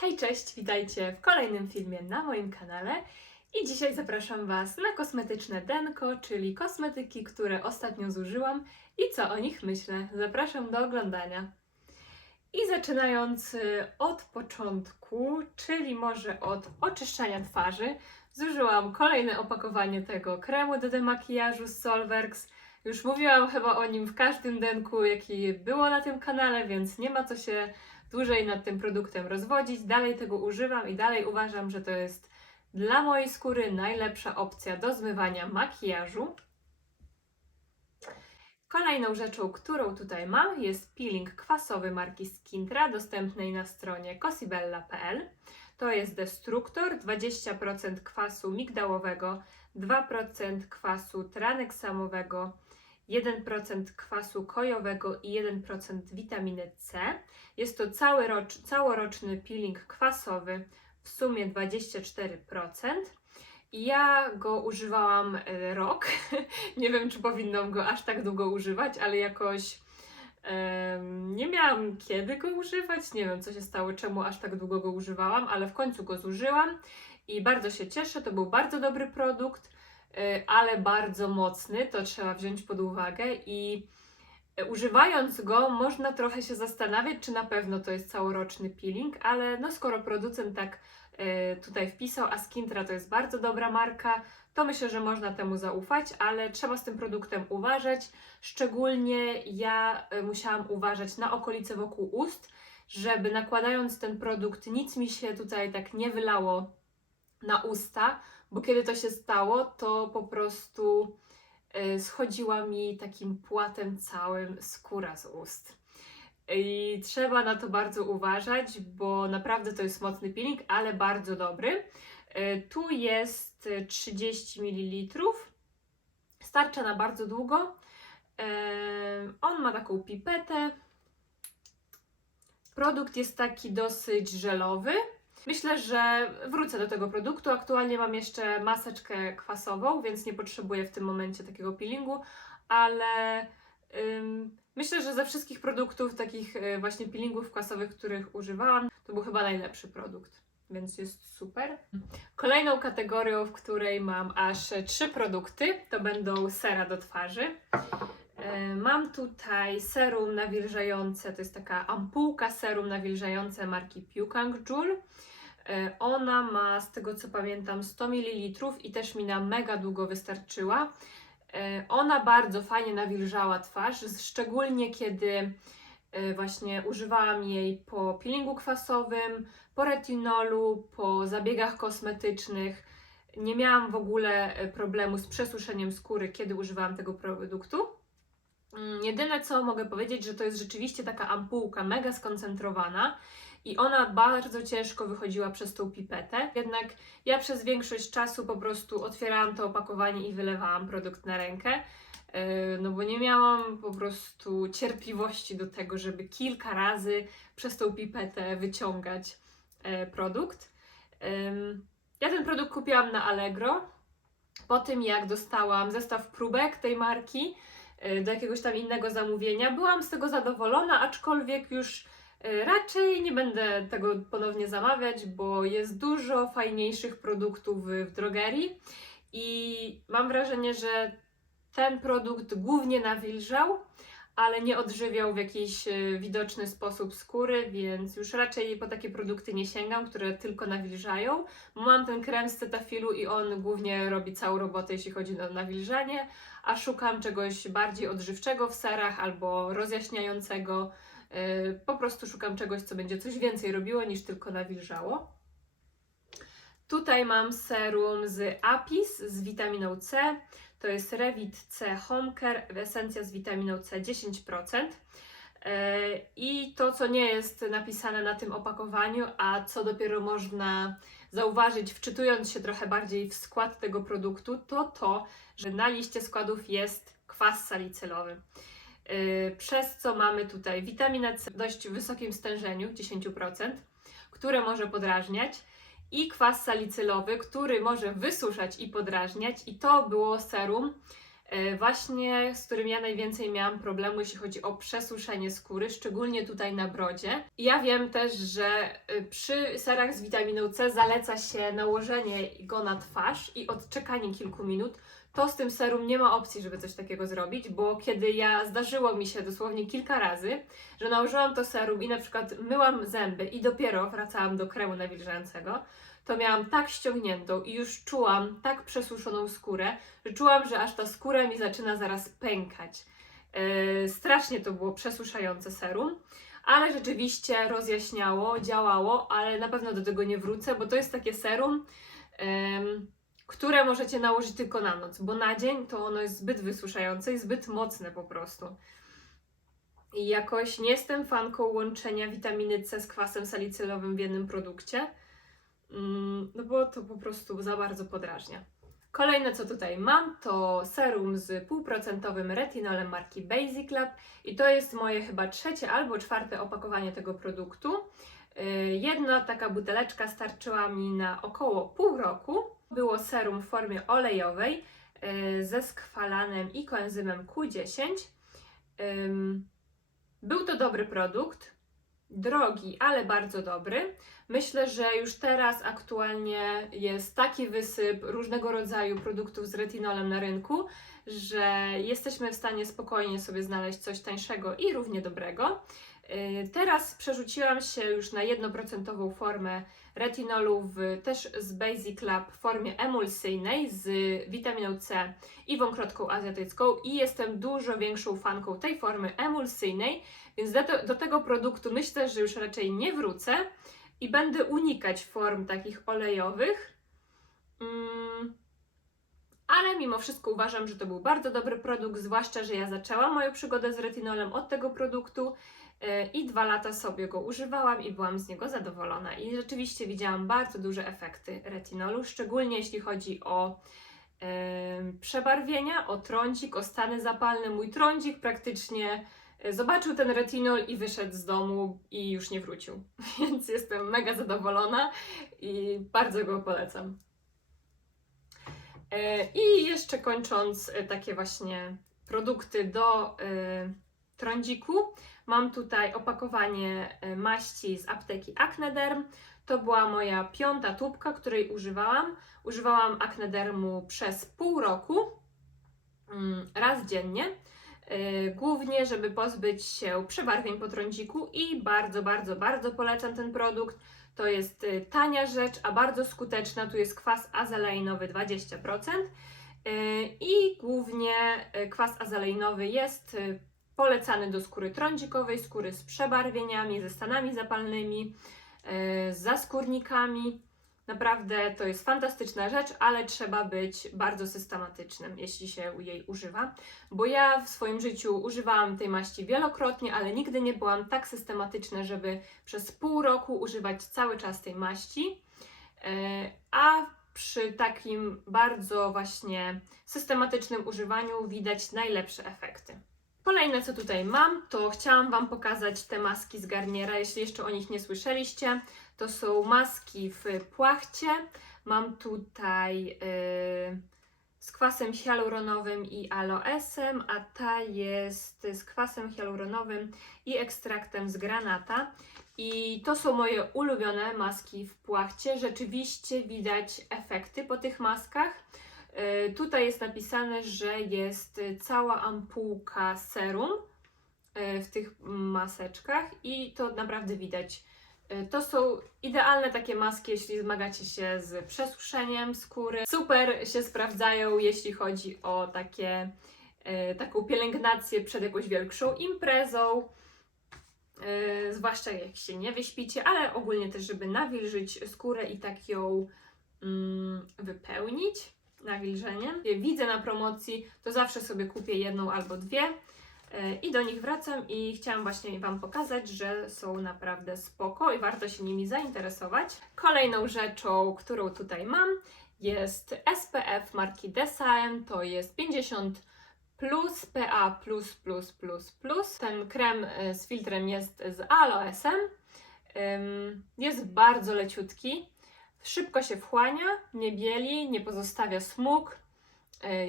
Hej, cześć, witajcie w kolejnym filmie na moim kanale. I dzisiaj zapraszam Was na kosmetyczne denko, czyli kosmetyki, które ostatnio zużyłam i co o nich myślę. Zapraszam do oglądania. I zaczynając y, od początku, czyli może od oczyszczania twarzy, zużyłam kolejne opakowanie tego kremu do demakijażu z Solwerks. Już mówiłam chyba o nim w każdym denku, jaki było na tym kanale, więc nie ma co się dłużej nad tym produktem rozwodzić. Dalej tego używam i dalej uważam, że to jest dla mojej skóry najlepsza opcja do zmywania makijażu. Kolejną rzeczą, którą tutaj mam, jest peeling kwasowy marki Skintra, dostępnej na stronie cosibella.pl. To jest destruktor, 20% kwasu migdałowego, 2% kwasu traneksamowego, 1% kwasu kojowego i 1% witaminy C. Jest to cały rocz, całoroczny peeling kwasowy, w sumie 24%. I Ja go używałam e, rok. Nie wiem, czy powinnam go aż tak długo używać, ale jakoś em, nie miałam kiedy go używać. Nie wiem, co się stało, czemu aż tak długo go używałam, ale w końcu go zużyłam i bardzo się cieszę. To był bardzo dobry produkt, ale bardzo mocny. To trzeba wziąć pod uwagę i e, używając go można trochę się zastanawiać, czy na pewno to jest całoroczny peeling, ale no skoro producent tak e, tutaj wpisał, a Skintra to jest bardzo dobra marka, to myślę, że można temu zaufać, ale trzeba z tym produktem uważać. Szczególnie ja e, musiałam uważać na okolice wokół ust, żeby nakładając ten produkt nic mi się tutaj tak nie wylało na usta, bo kiedy to się stało, to po prostu e, schodziła mi takim płatem całym skóra z ust. I trzeba na to bardzo uważać, bo naprawdę to jest mocny peeling, ale bardzo dobry. E, Tu jest e, 30 ml. Starcza na bardzo długo. E, On ma taką pipetę. Produkt jest taki dosyć żelowy. Myślę, że wrócę do tego produktu. Aktualnie mam jeszcze maseczkę kwasową, więc nie potrzebuję w tym momencie takiego peelingu, ale ym, myślę, że ze wszystkich produktów, takich y, właśnie peelingów kwasowych, których używałam, to był chyba najlepszy produkt, więc jest super. Kolejną kategorią, w której mam aż trzy produkty, to będą sera do twarzy. E, Mam tutaj serum nawilżające, to jest taka ampułka serum nawilżające marki Pukang Jul. E, Ona ma, z tego co pamiętam, 100 ml i też mi na mega długo wystarczyła. E, Ona bardzo fajnie nawilżała twarz, szczególnie kiedy e, właśnie używałam jej po peelingu kwasowym, po retinolu, po zabiegach kosmetycznych. Nie miałam w ogóle problemu z przesuszeniem skóry, kiedy używałam tego produktu. Mm, Jedyne co mogę powiedzieć, że to jest rzeczywiście taka ampułka mega skoncentrowana i ona bardzo ciężko wychodziła przez tą pipetę. Jednak ja przez większość czasu po prostu otwierałam to opakowanie i wylewałam produkt na rękę. yy, No bo nie miałam po prostu cierpliwości do tego, żeby kilka razy przez tą pipetę wyciągać e, produkt. Ja ten produkt kupiłam na Allegro po tym, jak dostałam zestaw próbek tej marki y, do jakiegoś tam innego zamówienia. Byłam z tego zadowolona, aczkolwiek już raczej nie będę tego ponownie zamawiać, bo jest dużo fajniejszych produktów w w drogerii i mam wrażenie, że ten produkt głównie nawilżał, ale nie odżywiał w jakiś y, widoczny sposób skóry, więc już raczej po takie produkty nie sięgam, które tylko nawilżają. Mam ten krem z cetafilu i on głównie robi całą robotę, jeśli chodzi o nawilżanie, a szukam czegoś bardziej odżywczego w serach albo rozjaśniającego. Yy, Po prostu szukam czegoś, co będzie coś więcej robiło niż tylko nawilżało. Tutaj mam serum z Apis z witaminą C. To jest Revit C Home Care, esencja z witaminą C 10%. E, I to, co nie jest napisane na tym opakowaniu, a co dopiero można zauważyć, wczytując się trochę bardziej w skład tego produktu, to to, że na liście składów jest kwas salicylowy. Yy, Przez co mamy tutaj witaminę C w dość wysokim stężeniu 10%, które może podrażniać, i kwas salicylowy, który może wysuszać i podrażniać. I to było serum, e, właśnie z którym ja najwięcej miałam problemu, jeśli chodzi o przesuszenie skóry, szczególnie tutaj na brodzie. Ja wiem też, że e, przy serach z witaminą C zaleca się nałożenie go na twarz i odczekanie kilku minut. To z tym serum nie ma opcji, żeby coś takiego zrobić, bo kiedy ja zdarzyło mi się dosłownie kilka razy, że nałożyłam to serum i na przykład myłam zęby i dopiero wracałam do kremu nawilżającego, to miałam tak ściągniętą i już czułam tak przesuszoną skórę, że czułam, że aż ta skóra mi zaczyna zaraz pękać. Yy, strasznie to było przesuszające serum, ale rzeczywiście rozjaśniało, działało, ale na pewno do tego nie wrócę, bo to jest takie serum, em, które możecie nałożyć tylko na noc, bo na dzień to ono jest zbyt wysuszające i zbyt mocne po prostu. I jakoś nie jestem fanką łączenia witaminy C z kwasem salicylowym w jednym produkcie, mm, no bo to po prostu za bardzo podrażnia. Kolejne co tutaj mam to serum z półprocentowym retinolem marki Basic Lab i to jest moje chyba trzecie albo czwarte opakowanie tego produktu. Yy, Jedna taka buteleczka starczyła mi na około pół roku. Było serum w formie olejowej yy, ze skwalanem i koenzymem Q10. Ym, Był to dobry produkt, drogi, ale bardzo dobry. Myślę, że już teraz aktualnie jest taki wysyp różnego rodzaju produktów z retinolem na rynku, że jesteśmy w stanie spokojnie sobie znaleźć coś tańszego i równie dobrego. Yy, Teraz przerzuciłam się już na 1% formę retinolu w, też z Basic Lab w formie emulsyjnej z witaminą C i wąkrotką azjatycką i jestem dużo większą fanką tej formy emulsyjnej, więc do, do tego produktu myślę, że już raczej nie wrócę i będę unikać form takich olejowych. Mm, ale mimo wszystko uważam, że to był bardzo dobry produkt, zwłaszcza, że ja zaczęłam moją przygodę z retinolem od tego produktu i dwa lata sobie go używałam i byłam z niego zadowolona. I rzeczywiście widziałam bardzo duże efekty retinolu, szczególnie jeśli chodzi o yy, przebarwienia, o trądzik, o stany zapalne. Mój trądzik praktycznie yy, zobaczył ten retinol i wyszedł z domu i już nie wrócił. Więc jestem mega zadowolona i bardzo go polecam. E, I jeszcze kończąc e, takie właśnie produkty do e, trądziku, mam tutaj opakowanie e, maści z apteki Acnederm. To była moja piąta tubka, której używałam. Używałam Acnedermu przez pół roku, mm, raz dziennie. e, Głównie, żeby pozbyć się przebarwień po trądziku i bardzo, bardzo, bardzo polecam ten produkt. To jest y, tania rzecz, a bardzo skuteczna. Tu jest kwas azaleinowy 20%. Y, I głównie kwas azaleinowy jest polecany do skóry trądzikowej, skóry z przebarwieniami, ze stanami zapalnymi, z zaskórnikami. Naprawdę to jest fantastyczna rzecz, ale trzeba być bardzo systematycznym, jeśli się jej używa. Bo ja w swoim życiu używałam tej maści wielokrotnie, ale nigdy nie byłam tak systematyczna, żeby przez pół roku używać cały czas tej maści. E, A przy takim bardzo właśnie systematycznym używaniu widać najlepsze efekty. Kolejne, co tutaj mam, to chciałam Wam pokazać te maski z Garniera, jeśli jeszcze o nich nie słyszeliście. To są maski w płachcie. Mam tutaj yy, z kwasem hialuronowym i aloesem, a ta jest z kwasem hialuronowym i ekstraktem z granata. I to są moje ulubione maski w płachcie. Rzeczywiście widać efekty po tych maskach. Yy, Tutaj jest napisane, że jest cała ampułka serum y, w tych maseczkach i to naprawdę widać. Y, To są idealne takie maski, jeśli zmagacie się z przesuszeniem skóry. Super się sprawdzają, jeśli chodzi o takie, taką pielęgnację przed jakąś większą imprezą. Zwłaszcza jak się nie wyśpicie, ale ogólnie też, żeby nawilżyć skórę i tak ją mm, wypełnić nawilżeniem. Je Widzę na promocji, to zawsze sobie kupię jedną albo dwie e, i do nich wracam i chciałam właśnie Wam pokazać, że są naprawdę spoko i warto się nimi zainteresować. Kolejną rzeczą, którą tutaj mam jest SPF marki Design, to jest 50 plus PA. Ten krem e, z filtrem jest z aloesem. Jest bardzo leciutki. Szybko się wchłania, nie bieli, nie pozostawia smug.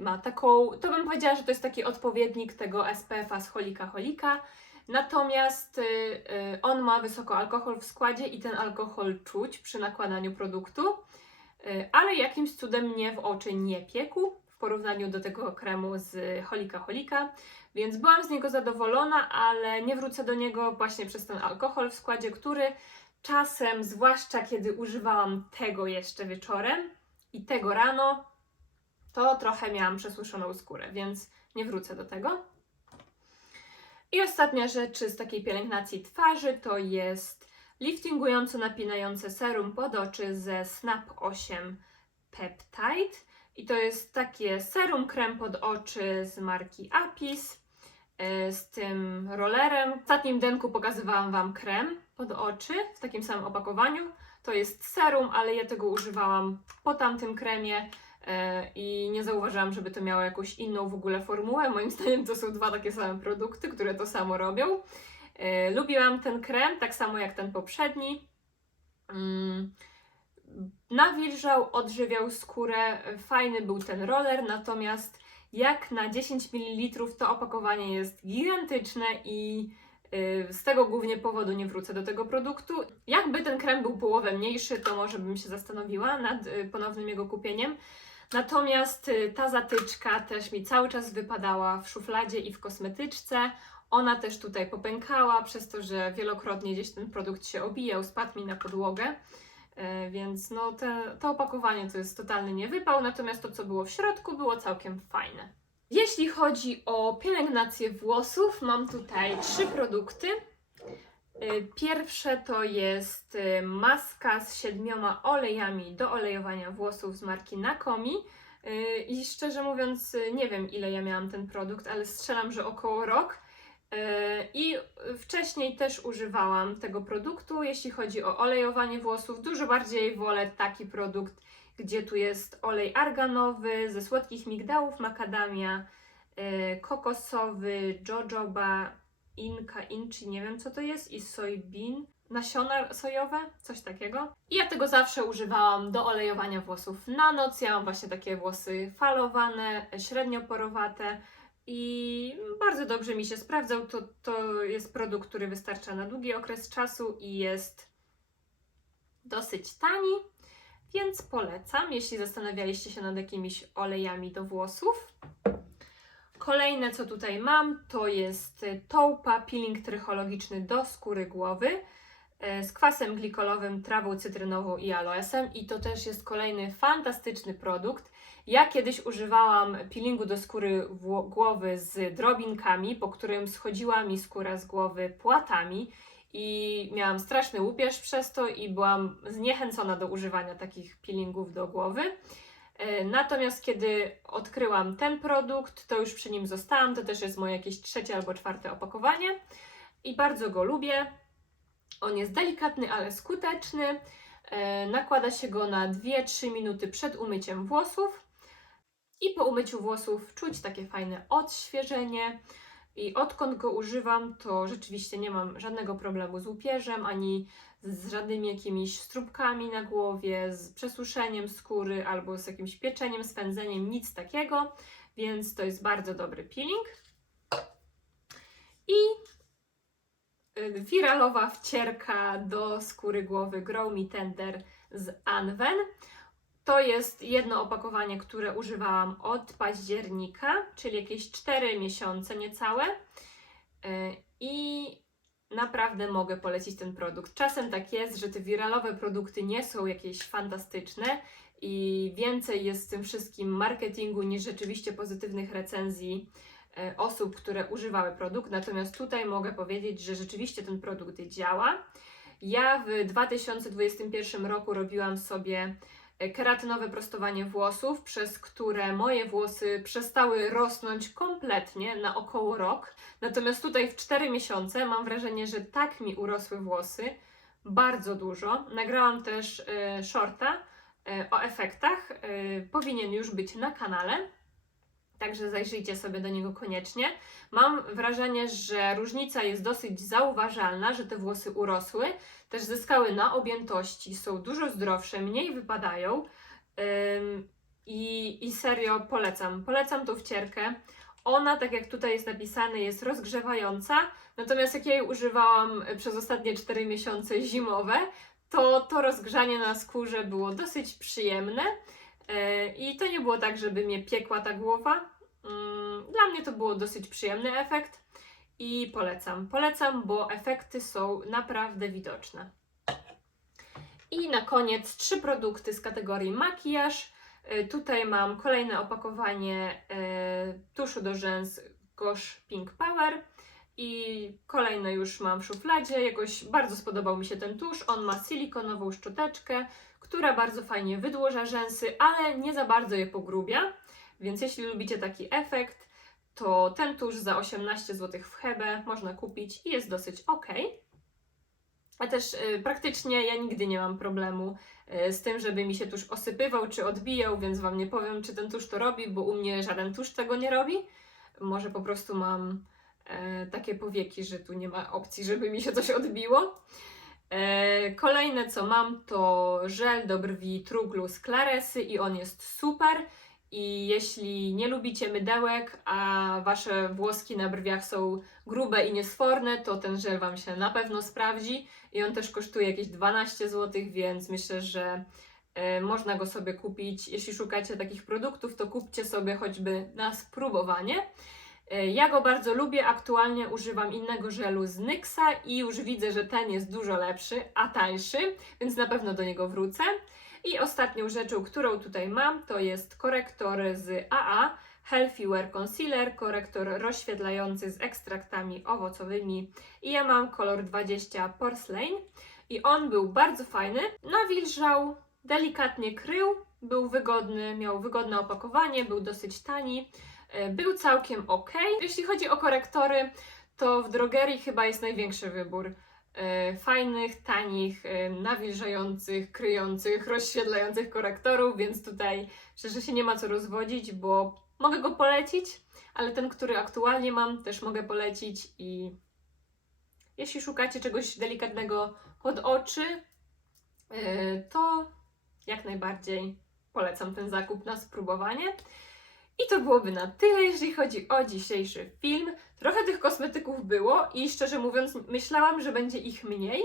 Ma taką, to bym powiedziała, że to jest taki odpowiednik tego SPF-a z Holika Holika. Natomiast y, y, on ma wysoko alkohol w składzie i ten alkohol czuć przy nakładaniu produktu, y, ale jakimś cudem mnie w oczy nie piekł w porównaniu do tego kremu z Holika Holika, więc byłam z niego zadowolona, ale nie wrócę do niego właśnie przez ten alkohol w składzie, który czasem, zwłaszcza kiedy używałam tego jeszcze wieczorem i tego rano, to trochę miałam przesłyszoną skórę, więc nie wrócę do tego. I ostatnia rzecz z takiej pielęgnacji twarzy to jest liftingująco napinające serum pod oczy ze Snap 8 Peptide. I to jest takie serum krem pod oczy z marki Apis e, z tym rollerem. W ostatnim denku pokazywałam Wam krem pod oczy w takim samym opakowaniu. To jest serum, ale ja tego używałam po tamtym kremie e, i nie zauważyłam, żeby to miało jakąś inną w ogóle formułę. Moim zdaniem to są dwa takie same produkty, które to samo robią. E, Lubiłam ten krem, tak samo jak ten poprzedni. Mm, Nawilżał, odżywiał skórę, fajny był ten roller, natomiast jak na 10 ml to opakowanie jest gigantyczne i z tego głównie powodu nie wrócę do tego produktu. Jakby ten krem był połowę mniejszy, to może bym się zastanowiła nad y, ponownym jego kupieniem. Natomiast y, ta zatyczka też mi cały czas wypadała w szufladzie i w kosmetyczce. Ona też tutaj popękała, przez to, że wielokrotnie gdzieś ten produkt się obijał, spadł mi na podłogę. Więc no te, to opakowanie to jest totalny niewypał, natomiast to, co było w środku, było całkiem fajne. Jeśli chodzi o pielęgnację włosów, mam tutaj trzy produkty. E, Pierwsze to jest e, maska z siedmioma olejami do olejowania włosów z marki Nakomi. E, I szczerze mówiąc, nie wiem ile ja miałam ten produkt, ale strzelam, że około rok. I wcześniej też używałam tego produktu, jeśli chodzi o olejowanie włosów. Dużo bardziej wolę taki produkt, gdzie tu jest olej arganowy ze słodkich migdałów, makadamia, e, kokosowy, jojoba, inka, inchi, nie wiem co to jest, i soybean, nasiona sojowe, coś takiego. I ja tego zawsze używałam do olejowania włosów na noc. Ja mam właśnie takie włosy falowane, średnio porowate i bardzo dobrze mi się sprawdzał. To, to jest produkt, który wystarcza na długi okres czasu i jest dosyć tani, więc polecam, jeśli zastanawialiście się nad jakimiś olejami do włosów. Kolejne, co tutaj mam, to jest Toupa Peeling Trychologiczny do skóry głowy e, z kwasem glikolowym, trawą cytrynową i aloesem. I to też jest kolejny fantastyczny produkt. Ja kiedyś używałam peelingu do skóry głowy z drobinkami, po którym schodziła mi skóra z głowy płatami i miałam straszny łupież przez to i byłam zniechęcona do używania takich peelingów do głowy. E, Natomiast kiedy odkryłam ten produkt, to już przy nim zostałam. To też jest moje jakieś trzecie albo czwarte opakowanie i bardzo go lubię. On jest delikatny, ale skuteczny. E, Nakłada się go na 2-3 minuty przed umyciem włosów. I po umyciu włosów czuć takie fajne odświeżenie. I odkąd go używam, to rzeczywiście nie mam żadnego problemu z łupieżem, ani z żadnymi jakimiś stróbkami na głowie, z przesuszeniem skóry albo z jakimś pieczeniem, swędzeniem, nic takiego. Więc to jest bardzo dobry peeling. I y, wiralowa wcierka do skóry głowy Grow Me Tender z Anwen. To jest jedno opakowanie, które używałam od października, czyli jakieś 4 miesiące niecałe. Y, I naprawdę mogę polecić ten produkt. Czasem tak jest, że te wiralowe produkty nie są jakieś fantastyczne i więcej jest w tym wszystkim marketingu niż rzeczywiście pozytywnych recenzji e, osób, które używały produkt. Natomiast tutaj mogę powiedzieć, że rzeczywiście ten produkt działa. Ja w 2021 roku robiłam sobie keratynowe prostowanie włosów, przez które moje włosy przestały rosnąć kompletnie na około rok. Natomiast tutaj w 4 miesiące mam wrażenie, że tak mi urosły włosy, bardzo dużo. Nagrałam też e, shorta e, o efektach, e, powinien już być na kanale. Także zajrzyjcie sobie do niego koniecznie. Mam wrażenie, że różnica jest dosyć zauważalna, że te włosy urosły, też zyskały na objętości, są dużo zdrowsze, mniej wypadają. I, I serio polecam. Polecam tą wcierkę. Ona, tak jak tutaj jest napisane, jest rozgrzewająca. Natomiast jak ja jej używałam przez ostatnie 4 miesiące zimowe, to to rozgrzanie na skórze było dosyć przyjemne. E, I to nie było tak, żeby mnie piekła ta głowa. Mm, Dla mnie to było dosyć przyjemny efekt i polecam. Polecam, bo efekty są naprawdę widoczne. I na koniec trzy produkty z kategorii makijaż. E, Tutaj mam kolejne opakowanie e, tuszu do rzęs Gosh Pink Power. I kolejne już mam w szufladzie. Jakoś bardzo spodobał mi się ten tusz. On ma silikonową szczoteczkę, która bardzo fajnie wydłuża rzęsy, ale nie za bardzo je pogrubia. Więc jeśli lubicie taki efekt, to ten tusz za 18 zł w Hebe można kupić i jest dosyć ok. A też y, praktycznie ja nigdy nie mam problemu y, z tym, żeby mi się tusz osypywał czy odbijał, więc Wam nie powiem, czy ten tusz to robi, bo u mnie żaden tusz tego nie robi. Może po prostu mam e, takie powieki, że tu nie ma opcji, żeby mi się coś odbiło. E, kolejne co mam to żel do brwi z Claresy i on jest super. I jeśli nie lubicie mydełek, a wasze włoski na brwiach są grube i niesforne, to ten żel wam się na pewno sprawdzi. I on też kosztuje jakieś 12 zł, więc myślę, że e, można go sobie kupić. Jeśli szukacie takich produktów, to kupcie sobie choćby na spróbowanie. E, Ja go bardzo lubię. Aktualnie używam innego żelu z Nyxa i już widzę, że ten jest dużo lepszy, a tańszy, więc na pewno do niego wrócę. I ostatnią rzeczą, którą tutaj mam, to jest korektor z AA Healthy Wear Concealer, korektor rozświetlający z ekstraktami owocowymi. I ja mam kolor 20 Porcelain. I on był bardzo fajny, nawilżał, delikatnie krył, był wygodny, miał wygodne opakowanie, był dosyć tani, był całkiem ok. Jeśli chodzi o korektory, to w drogerii chyba jest największy wybór e, fajnych, tanich, e, nawilżających, kryjących, rozświetlających korektorów, więc tutaj szczerze się nie ma co rozwodzić, bo mogę go polecić, ale ten, który aktualnie mam, też mogę polecić i jeśli szukacie czegoś delikatnego pod oczy, e, to jak najbardziej polecam ten zakup na spróbowanie. I to byłoby na tyle, jeśli chodzi o dzisiejszy film. Trochę tych kosmetyków było i szczerze mówiąc, myślałam, że będzie ich mniej.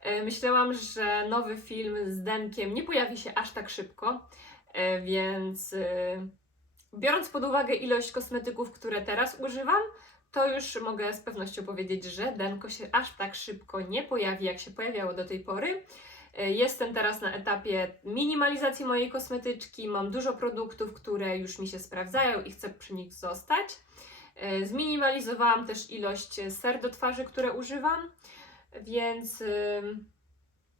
E, Myślałam, że nowy film z Denkiem nie pojawi się aż tak szybko, e, więc e, biorąc pod uwagę ilość kosmetyków, które teraz używam, to już mogę z pewnością powiedzieć, że Denko się aż tak szybko nie pojawi, jak się pojawiało do tej pory. E, Jestem teraz na etapie minimalizacji mojej kosmetyczki. Mam dużo produktów, które już mi się sprawdzają i chcę przy nich zostać. E, Zminimalizowałam też ilość ser do twarzy, które używam, więc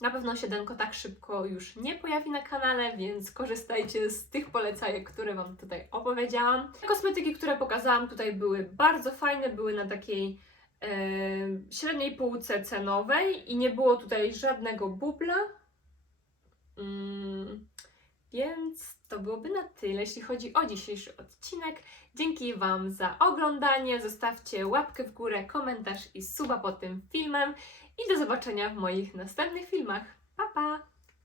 na pewno się Denko tak szybko już nie pojawi na kanale, więc korzystajcie z tych polecajek, które Wam tutaj opowiedziałam. Kosmetyki, które pokazałam tutaj były bardzo fajne, były na takiej e, średniej półce cenowej i nie było tutaj żadnego bubla. Mm, więc to byłoby na tyle, jeśli chodzi o dzisiejszy odcinek. Dzięki Wam za oglądanie. Zostawcie łapkę w górę, komentarz i suba pod tym filmem. I do zobaczenia w moich następnych filmach. Pa, pa!